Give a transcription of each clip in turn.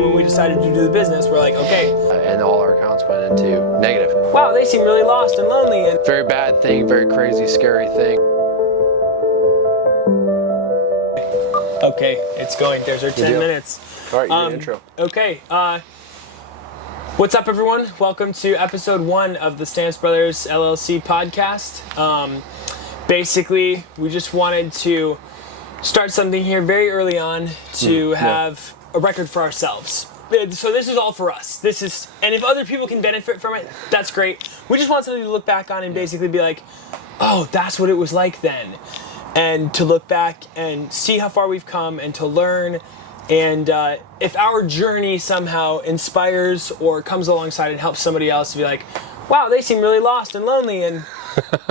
When we decided to do the business, we're like, okay. And all our accounts went into negative. Wow, they seem really lost and lonely. And very bad thing, very crazy, scary thing. okay, it's going. There's our 10 minutes. All right, your intro. Okay. What's up, everyone? Welcome to episode 1 of the BROTHERS LLC podcast. Basically, we just wanted to start something here very early on to have a record for ourselves. So this is all for us. And if other people can benefit from it, that's great. We just want something to look back on and basically be like, oh, that's what it was like then. And to look back and see how far we've come and to learn. And if our journey somehow inspires or comes alongside and helps somebody else to be like, wow, they seem really lost and lonely, and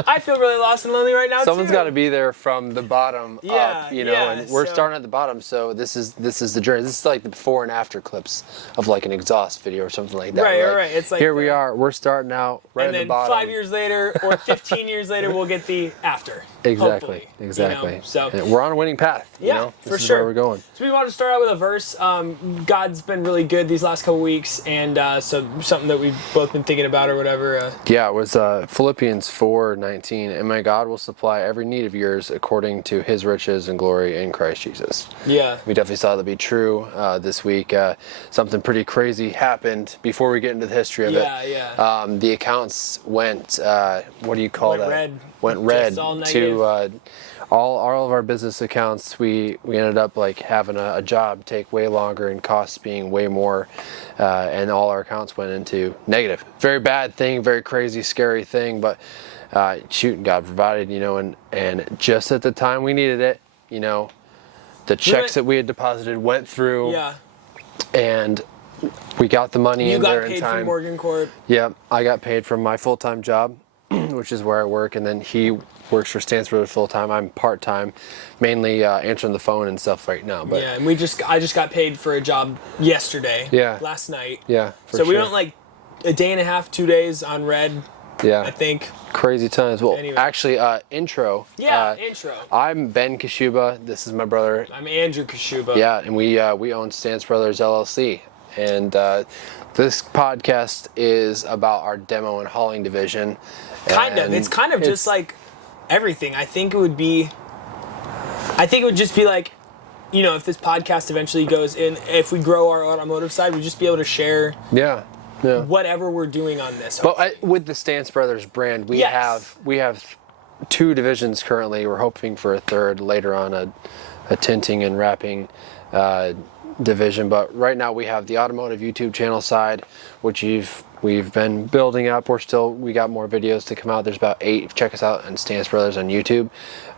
I feel really lost and lonely right now. Someone's got to be there from the bottom up, you know, and we're starting at the bottom, so this is the journey. This is like the before and after clips of like an exhaust video or something like that. Right. It's like here we are. We're starting out right at the bottom. And then 5 years later or 15 years later, we'll get the after. Exactly. You know? So and we're on a winning path. Yeah, you know? for this is sure. Where we're going. So we want to start out with a verse. God's been really good these last couple weeks, and so something that we've both been thinking about or whatever. Yeah, it was Philippians 4:19. And my God will supply every need of yours according to His riches and glory in Christ Jesus. Yeah. We definitely saw that be true this week. Something pretty crazy happened before we get into the history of it. Yeah. The accounts went, what do you call that? Red. Went red all to all of our business accounts. We ended up like having a job take way longer and costs being way more, and all our accounts went into negative. Very bad thing, very crazy, scary thing, but God provided, you know, and just at the time we needed it, you know, the checks that we had deposited went through. Yeah. And we got the money in there in time. You got paid from Morgan Court. Yep, I got paid from my full-time job, which is where I work, and then he works for Stanford full-time. I'm part-time, mainly answering the phone and stuff right now. But yeah, and I just got paid for a job yesterday. Yeah. Last night. Yeah. So we went like a day and a half, 2 days on red. Yeah. I think. Crazy times. Well, anyway. Actually, intro. Yeah, intro. I'm Ben Kashuba. This is my brother. I'm Andrew Kashuba. Yeah, and we own BROTHERS LLC. And this podcast is about our demo and hauling division. It's kind of just like everything. I think it would just be like, you know, if this podcast eventually goes in, if we grow our automotive side, we'd just be able to share whatever we're doing on this. But with the Stance Brothers brand, we have 2 divisions currently. We're hoping for a third later on, a tinting and wrapping division. But right now we have the automotive YouTube channel side, which we've been building up. We got more videos to come out. There's about 8. Check us out on Stance Brothers on YouTube,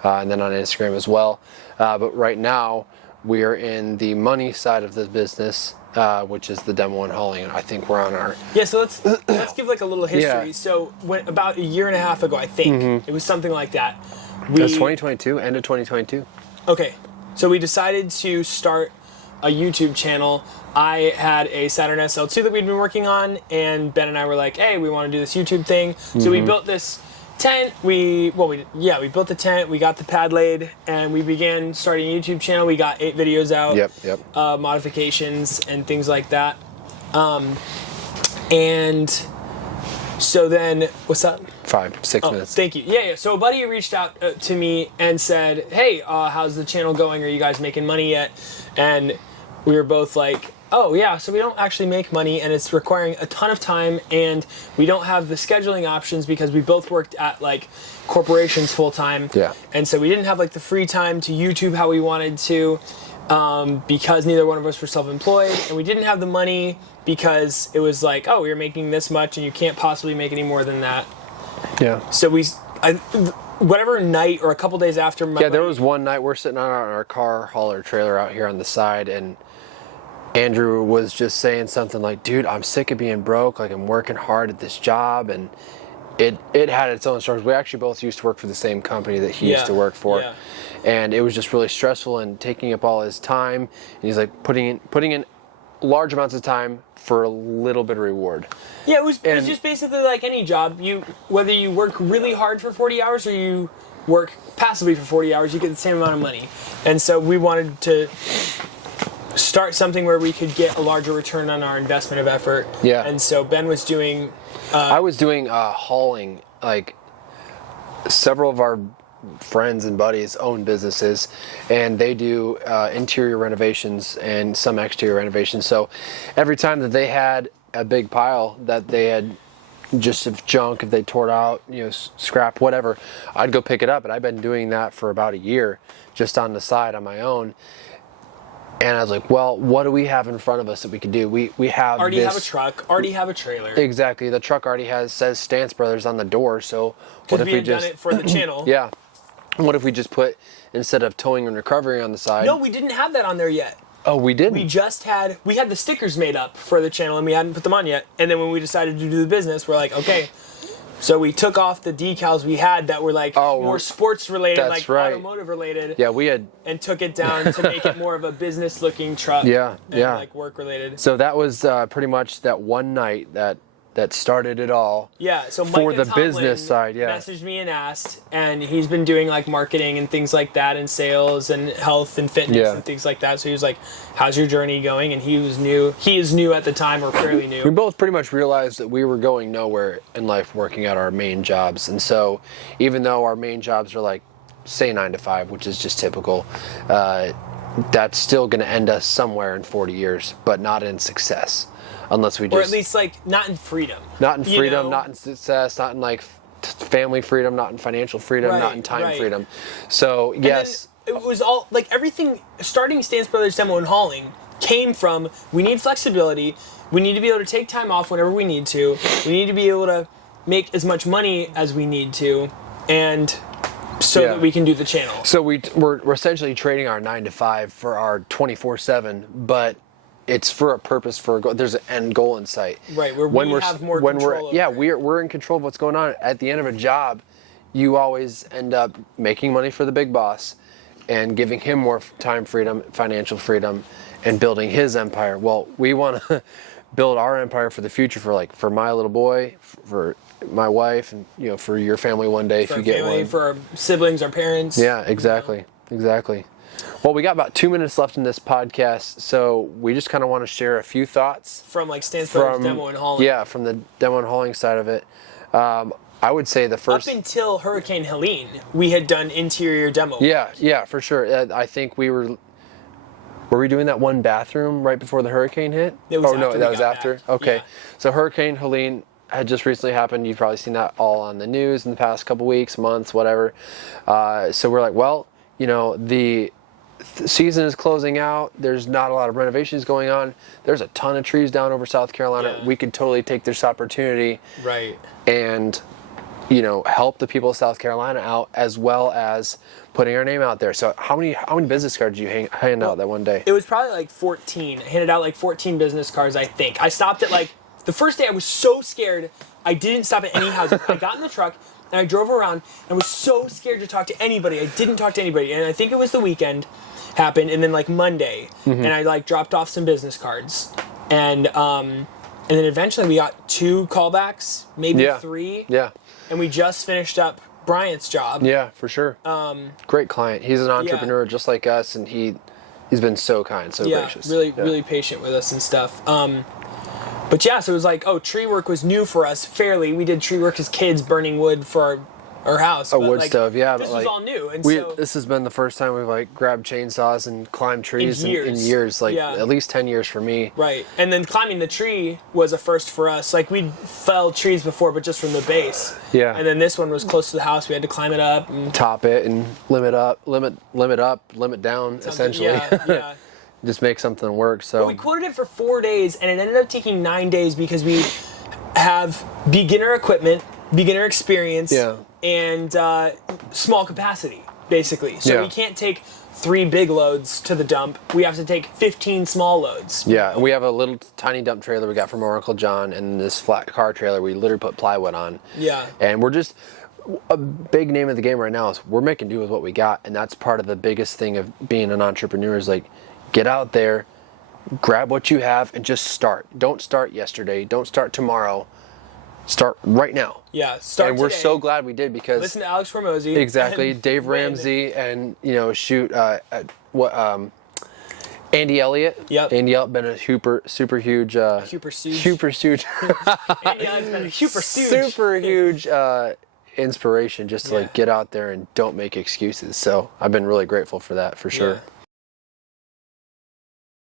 and then on Instagram as well. But right now we are in the money side of the business, which is the demo and hauling. I think we're on our... Yeah, so let's give like a little history. Yeah. So about a year and a half ago, I think, it was something like that. It was 2022, end of 2022. Okay, so we decided to start a YouTube channel. I had a Saturn SL2 that we'd been working on, and Ben and I were like, hey, we want to do this YouTube thing. So we built this tent. We built the tent, we got the pad laid, and we began starting a YouTube channel. We got 8 videos out. Yep. Modifications and things like that. And so then, what's that? 6 minutes. Thank you. Yeah. So a buddy reached out to me and said, hey, how's the channel going? Are you guys making money yet? And we were both like, oh yeah, so we don't actually make money, and it's requiring a ton of time, and we don't have the scheduling options because we both worked at like corporations full time. Yeah. And so we didn't have like the free time to YouTube how we wanted to, because neither one of us were self-employed, and we didn't have the money because it was like, oh, you're making this much and you can't possibly make any more than that. Yeah. So whatever night or a couple days after there was one night we're sitting on our car hauler trailer out here on the side, and Andrew was just saying something like, dude, I'm sick of being broke, like I'm working hard at this job, and it had its own struggles. We actually both used to work for the same company that he used to work for. Yeah. And it was just really stressful and taking up all his time, and he's like putting in large amounts of time for a little bit of reward. Yeah, it was just basically like any job. Whether you work really hard for 40 hours or you work passively for 40 hours, you get the same amount of money. And so we wanted to start something where we could get a larger return on our investment of effort. Yeah. And so Ben was doing. I was doing hauling. Like several of our friends and buddies own businesses, and they do interior renovations and some exterior renovations. So every time that they had a big pile that they had just of junk, if they tore it out, scrap, whatever, I'd go pick it up. And I've been doing that for about a year, just on the side on my own. And I was like, well, what do we have in front of us that we can do? We have already have a truck, already have a trailer. Exactly. The truck already says Stance Brothers on the door. So what if we just done it for the channel? Yeah. What if we just put, instead of towing and recovery on the side? No, we didn't have that on there yet. Oh, we didn't? We had the stickers made up for the channel and we hadn't put them on yet. And then when we decided to do the business, we're like, okay. So we took off the decals we had that were like more sports related, like automotive related. Yeah, we had. And took it down to make it more of a business looking truck. Yeah, and like work related. So that was pretty much that one night that started it all. Yeah, so Mike for and the Tomlin business side, messaged me and asked, and he's been doing like marketing and things like that, and sales and health and fitness and things like that. So he was like, "How's your journey going?" And he was new. He is new at the time, or fairly new. We both pretty much realized that we were going nowhere in life working at our main jobs, and so even though our main jobs are like, say 9 to 5, which is just typical, that's still going to end us somewhere in 40 years, but not in success. Unless we just, or at least like not in freedom. Not in freedom, not in success, not in like family freedom, not in financial freedom, not in time freedom. So yes, it was all like everything. Starting Stance Brothers Demo and Hauling came from we need flexibility. We need to be able to take time off whenever we need to. We need to be able to make as much money as we need to, and so that we can do the channel. So we're essentially trading our 9 to 5 for our 24/7, but it's for a purpose, for a goal. There's an end goal in sight. Right, where we have more control over it. We're in control of what's going on. At the end of a job, you always end up making money for the big boss and giving him more time freedom, financial freedom, and building his empire. Well, we want to build our empire for the future, for my little boy, for my wife, and for your family one day if you get one. For our siblings, our parents. Yeah, exactly. Well, we got about 2 minutes left in this podcast, so we just kind of want to share a few thoughts from like Stance Brothers Demo and Hauling. Yeah, from the demo and hauling side of it. I would say the first up until Hurricane Helene, we had done interior demo. Yeah, for sure. I think we were we doing that one bathroom right before the hurricane hit? That was after. Back. Okay, yeah. So Hurricane Helene had just recently happened. You've probably seen that all on the news in the past couple weeks, months, whatever. So we're like, well, the season is closing out. There's not a lot of renovations going on. There's a ton of trees down over South Carolina. Yeah. We could totally take this opportunity, right, and help the people of South Carolina out, as well as putting our name out there. So how many business cards did you hand out that one day? It was probably like 14. I handed out like 14 business cards, I think. I stopped at the first day I was so scared. I didn't stop at any houses. I got in the truck and I drove around and was so scared to talk to anybody. I didn't talk to anybody. And I think it was the weekend happened, and then Monday, and I dropped off some business cards. And then eventually we got 2 callbacks, maybe 3. Yeah. And we just finished up Bryant's job. Yeah, for sure. Great client. He's an entrepreneur just like us, and he's been so kind, so gracious. Really patient with us and stuff. But yeah, so it was tree work was new for us, fairly. We did tree work as kids, burning wood for our house. Wood stove, yeah. This was all new. And this has been the first time we've grabbed chainsaws and climbed trees in years, at least 10 years for me. Right. And then climbing the tree was a first for us. We'd felled trees before, but just from the base. Yeah. And then this one was close to the house. We had to climb it up. And top it and limit down, essentially. Yeah. Just make something work. So we quoted it for 4 days, and it ended up taking 9 days because we have beginner equipment, beginner experience, and small capacity, basically. So we can't take 3 big loads to the dump. We have to take 15 small loads. Yeah, we have a little tiny dump trailer we got from our Uncle John, and this flat car trailer we literally put plywood on. Yeah. And we're just, a big name of the game right now is we're making do with what we got, and that's part of the biggest thing of being an entrepreneur is get out there, grab what you have, and just start. Don't start yesterday. Don't start tomorrow. Start right now. Yeah, start And we're today. so glad we did because... Listen to Alex Hormozy. Exactly. Dave Ramsey and, Andy Elliott. Yep. Andy Elliott been a super huge. Super stooge. Super huge. Andy Elliott's been a super stooge. Super huge inspiration just to like get out there and don't make excuses. So I've been really grateful for that for sure. Yeah.